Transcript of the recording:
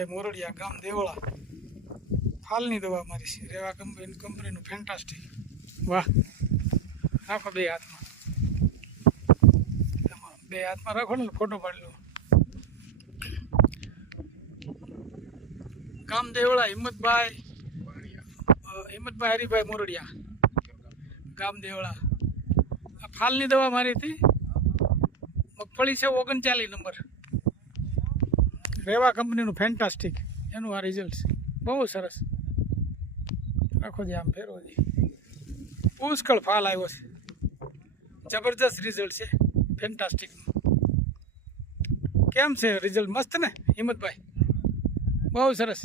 હરીભાઈ મોરડિયા, ગામ દેવળા. ફાલની દવા મારી છે, રેવા કંપનીનું ફેન્ટાસ્ટિક. વાહ, રાખો બે હાથમાં, બે હાથમાં રાખો ને ફોટો પાડી લો. ગામ દેવળા, હિંમતભાઈ હરીભાઈ મોરડિયા, ગામ દેવળા. આ ફાલની દવા મારી હતી, મગફળી છે 39 નંબર, રેવા કંપનીનું ફેન્ટાસ્ટિક, એનું આ રિઝલ્ટ છે, બહુ સરસ. રાખો જે આમ ફેરવો છે, પુષ્કળ ફાલ આવ્યો છે, જબરજસ્ત રિઝલ્ટ છે ફેન્ટાસ્ટિકનું. કેમ છે રિઝલ્ટ? મસ્ત ને હિંમતભાઈ? બહુ સરસ.